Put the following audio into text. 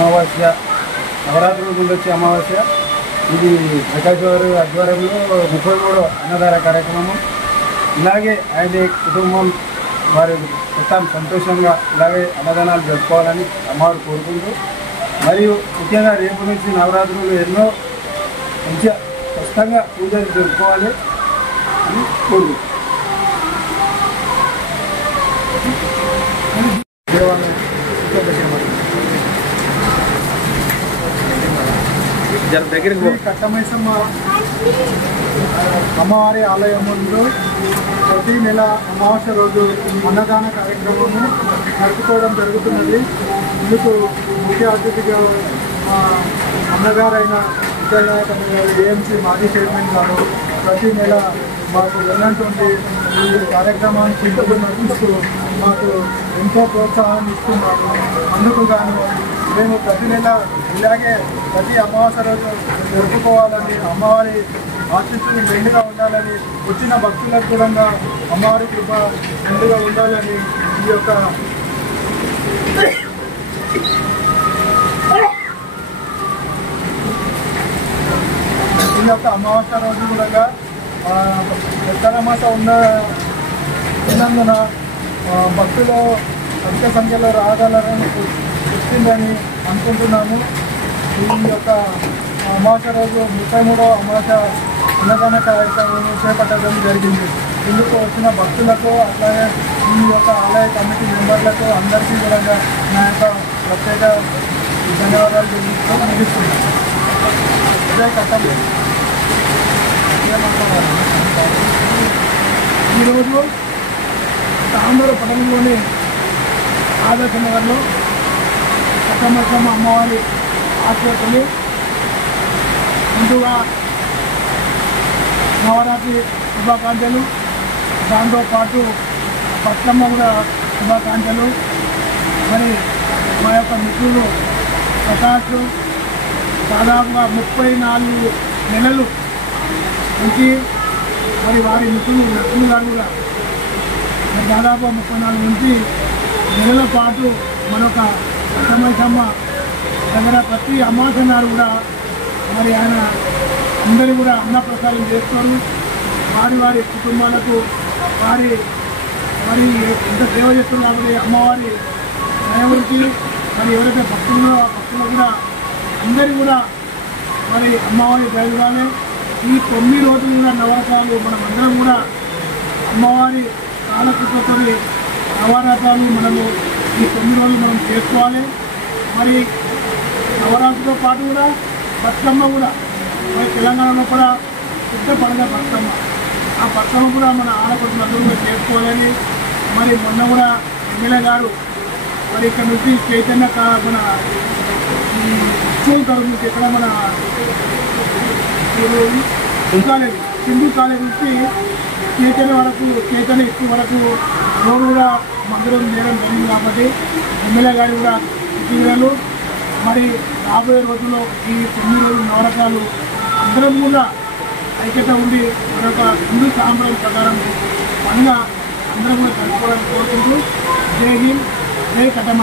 అమావాస్య నవరాత్రి రోజులు వచ్చే అమావాస్య ఇది ప్రకాష్ గారు ఆధ్వర్యంలో 33వ అన్నదాన కార్యక్రమం. ఇలాగే ఆయన కుటుంబం వారు మొత్తం సంతోషంగా ఇలాగే అన్నదానాలు జరుపుకోవాలని అమ్మవారు కోరుకుంటూ, మరియు ముఖ్యంగా రేపు నుంచి నవరాత్రులు ఎన్నో మంచిగా స్పష్టంగా పూజలు జరుపుకోవాలి అని కోరుకుంటున్నాను. కట్టమైసమ్మ అమ్మవారి ఆలయం ముందు ప్రతి నెల అమావాస్య రోజు అన్నదాన కార్యక్రమము నడుపుకోవడం జరుగుతున్నది. ఇందుకు ముఖ్య అతిథిగా అన్నగారైన విద్యానాయకమ్మ గారు, ఏఎంసీ మాజీ చైర్మన్ గారు ప్రతి నెల మాకు వెళ్ళినటువంటి ఈ కార్యక్రమాన్ని నడిపిస్తూ మాకు ఎంతో ప్రోత్సాహాన్ని ఇస్తున్నారు. అందుకు గాను మేము ప్రతి నెల ఇలాగే ప్రతి అమావాస్య రోజు జరుపుకోవాలని, అమ్మవారి ఆశీస్సులు మెండుగా ఉండాలని, వచ్చిన భక్తులకు కూడా అమ్మవారి కృప మెండుగా ఉండాలని ఈ యొక్క అమావాస్య రోజు కూడా ఉత్తరమాస ఉన్నందున భక్తులు అధిక సంఖ్యలో రాగలరని వచ్చిందని అనుకుంటున్నాము. ఈ యొక్క అమావాస్య రోజు 33వ అమావాస్య అన్నదాన కార్యక్రమం చేపట్టడం జరిగింది. ఇందుకు వచ్చిన భక్తులకు, అట్లాగే ఈ యొక్క ఆలయ కమిటీ మెంబర్లకు అందరికీ కూడా నా యొక్క ప్రత్యేక ధన్యవాదాలు ముగిస్తున్నాను. ఇదే కట్టం. ఈరోజు తాండూరు పట్టణంలోని ఆదర్శ నగర్లో కట్టమచ్చమ్మ అమ్మవారి ఆశీర్వదించి ముందుగా నవరాత్రి శుభాకాంక్షలు, దాంతోపాటు బతుకమ్మ కూడా శుభాకాంక్షలు. మరి మా యొక్క మిత్రులు ప్రకాష్ దాదాపుగా 34 నెలలు నుంచి మరి వారి మిత్రులు కూడా దాదాపు 34 నుంచి నెలల పాటు మనొక సమైసమ్మ దగ్గర ప్రతి అమాస నాడు కూడా మరి ఆయన అందరూ కూడా అన్నప్రసాదం చేస్తారు. వారి వారి కుటుంబాలకు వారి మరి ఎంత సేవ చేస్తున్నారు కాబట్టి అమ్మవారి దయవృత్తి మరి ఎవరైతే భక్తులు ఆ భక్తులు కూడా అందరూ కూడా మరి అమ్మవారి దయగానే ఈ 9 రోజులు కూడా నవరత్నాలు మనం అందరం కూడా అమ్మవారి కాలకృతతో నవరాత్రాలు మనము ఈ 9 రోజులు మనం చేసుకోవాలి. మరి నవరాత్రితో పాటు కూడా బతుకమ్మ కూడా మరి తెలంగాణలో కూడా పెద్ద పండుగ బతుకమ్మ. ఆ బతుకమ్మ కూడా మన ఆడపడుతులందరూ కూడా చేసుకోవాలని మరి మొన్న కూడా ఎమ్మెల్యే గారు మరి ఇక్కడ నుంచి చైతన్య మన స్కూల్ తరఫు నుంచి ఇక్కడ మన కాలేజ్ హిందూ కాలేజ్ నుంచి చైతన్య స్కూల్ వరకు రోడ్డు కూడా మందిరం చేయడం జరిగింది. కాబట్టి ఎమ్మెల్యే గారు కూడా ఇటీవలు మరి రాబోయే రోజుల్లో ఈ 9 రోజులు నవరత్నాలు అందరం కూడా ఐక్యత ఉండి మరొక హిందూ సాంప్రదాయం ప్రకారం పండుగ అందరం కూడా జరుపుకోవాలని కోరుకుంటూ జై హింద్, జై కట్టమ్మ.